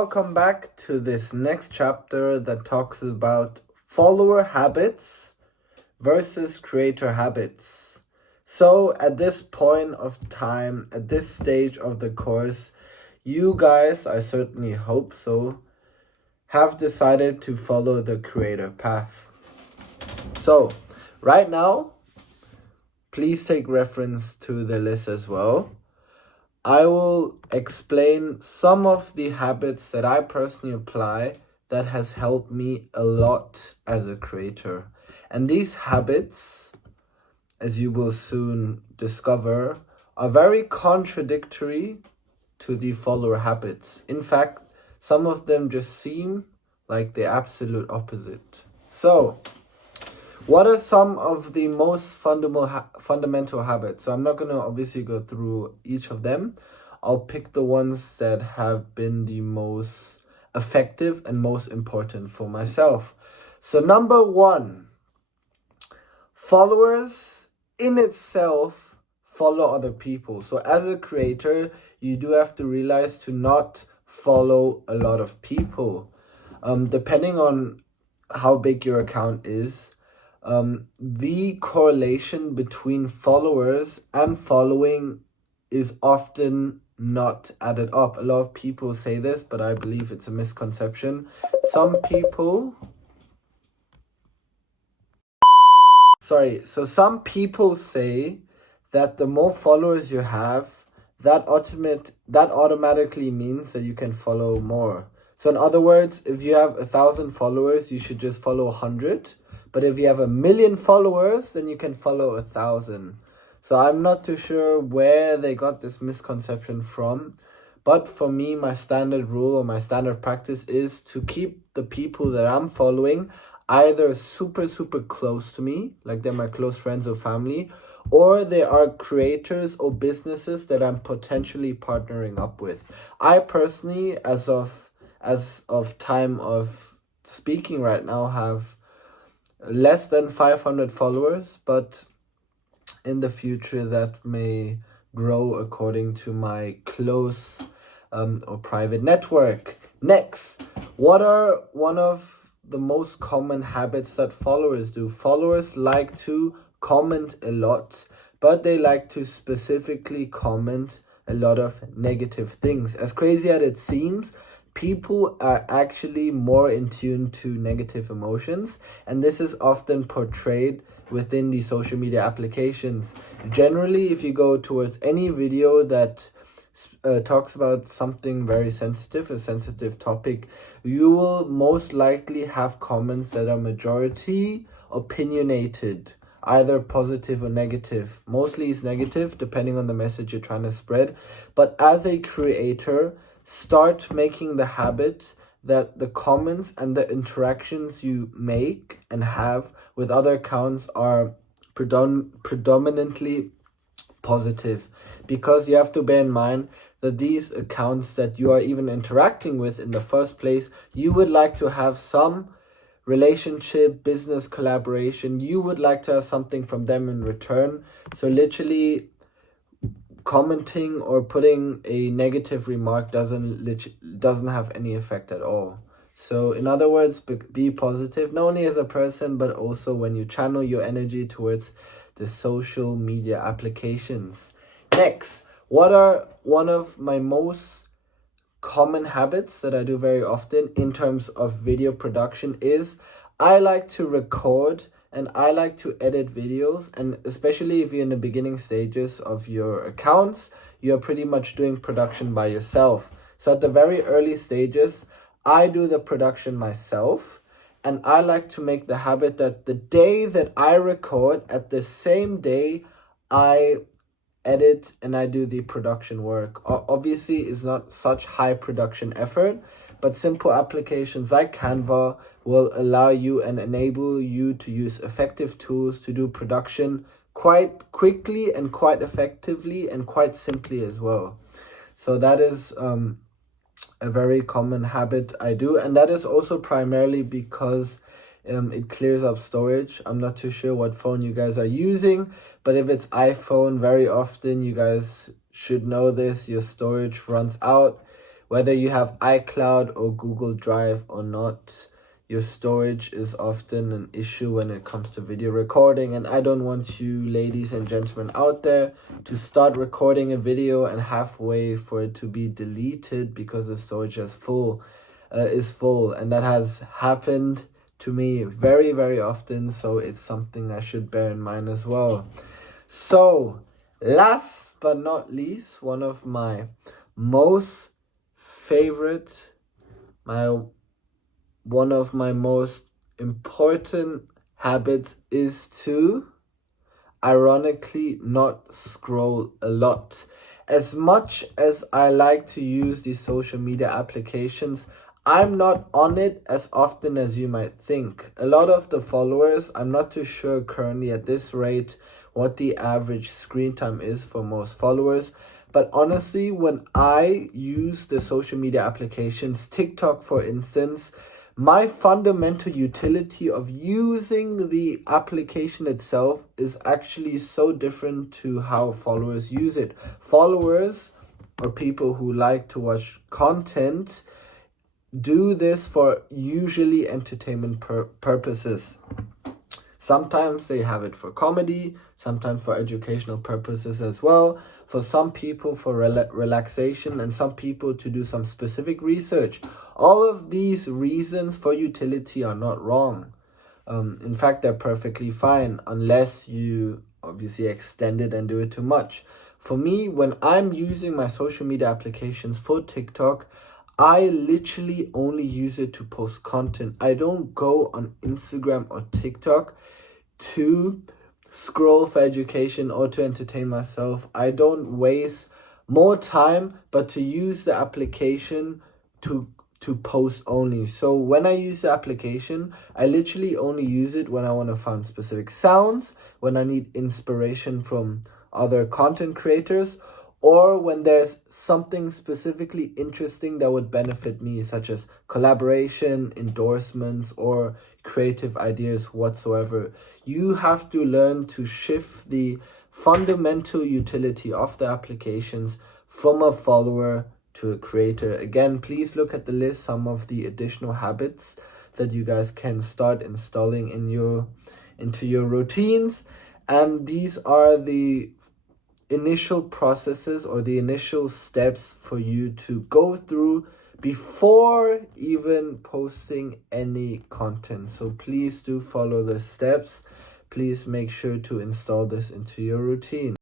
Welcome back to this next chapter that talks about follower habits versus creator habits. So at this point of time, at this stage of the course, you guys, I certainly hope so, have decided to follow the creator path. So right now, please take reference to the list as well. I will explain some of the habits that I personally apply that has helped me a lot as a creator. And these habits, as you will soon discover, are very contradictory to the follower habits. In fact, some of them just seem like the absolute opposite. So, what are some of the most fundamental habits? So I'm not going to obviously go through each of them. I'll pick the ones that have been the most effective and most important for myself. So number one, followers in itself follow other people. So as a creator, you do have to realize to not follow a lot of people. Depending on how big your account is, the correlation between followers and following is often not added up. A lot of people say this, but I believe it's a misconception. Some people say that the more followers you have, that automatically means that you can follow more. So in other words, if you have 1,000 followers, you should just follow 100. But if you have 1,000,000 followers, then you can follow 1,000. So I'm not too sure where they got this misconception from. But for me, my standard rule or my standard practice is to keep the people that I'm following either super, super close to me, like they're my close friends or family, or they are creators or businesses that I'm potentially partnering up with. I personally, as of time of speaking right now, have less than 500 followers, but in the future that may grow according to my close or private network. Next, what are one of the most common habits that followers do? Followers like to comment a lot, but they like to specifically comment a lot of negative things. As crazy as it seems, people are actually more in tune to negative emotions, and this is often portrayed within the social media applications. Generally, if you go towards any video that talks about something very sensitive, a sensitive topic, you will most likely have comments that are majority opinionated, either positive or negative. Mostly it's negative, depending on the message you're trying to spread. But as a creator, start making the habit that the comments and the interactions you make and have with other accounts are predominantly positive, because you have to bear in mind that these accounts that you are even interacting with in the first place, you would like to have some relationship, business collaboration. You would like to have something from them in return. So literally commenting or putting a negative remark doesn't have any effect at all. So in other words, be positive, not only as a person, but also when you channel your energy towards the social media applications. Next, what are one of my most common habits that I do very often in terms of video production is I like to record and I like to edit videos. And especially if you're in the beginning stages of your accounts, you're pretty much doing production by yourself. So at the very early stages, I do the production myself. And I like to make the habit that the day that I record, at the same day, I edit and I do the production work. Obviously, it's not such high production effort, but simple applications like Canva will allow you and enable you to use effective tools to do production quite quickly and quite effectively and quite simply as well. So that is a very common habit I do, and that is also primarily because it clears up storage. I'm not too sure what phone you guys are using, but if it's iPhone, very often you guys should know this, your storage runs out Whether you have iCloud or Google Drive or not, your storage is often an issue when it comes to video recording. And I don't want you ladies and gentlemen out there to start recording a video and halfway for it to be deleted because the storage is full. And that has happened to me very, very often, so it's something I should bear in mind as well. So last but not least, one of my most important habits is to ironically not scroll a lot. As much as I like to use these social media applications, I'm not on it as often as you might think. A lot of the followers, I'm not too sure currently at this rate what the average screen time is for most followers. But honestly, when I use the social media applications, TikTok for instance, my fundamental utility of using the application itself is actually so different to how followers use it. Followers, or people who like to watch content, do this for usually entertainment purposes. Sometimes they have it for comedy, sometimes for educational purposes as well. For some people for relaxation, and some people to do some specific research. All of these reasons for utility are not wrong. In fact, they're perfectly fine unless you obviously extend it and do it too much. For me, when I'm using my social media applications for TikTok, I literally only use it to post content. I don't go on Instagram or TikTok to scroll for education or to entertain myself. I don't waste more time, but to use the application to post only. So when I use the application, I literally only use it when I want to find specific sounds, when I need inspiration from other content creators, or when there's something specifically interesting that would benefit me, such as collaboration, endorsements, or creative ideas whatsoever. You have to learn to shift the fundamental utility of the applications from a follower to a creator. Again, please look at the list, some of the additional habits that you guys can start installing into your routines. And these are the initial processes or the initial steps for you to go through before even posting any content. So please do follow the steps. Please make sure to install this into your routine.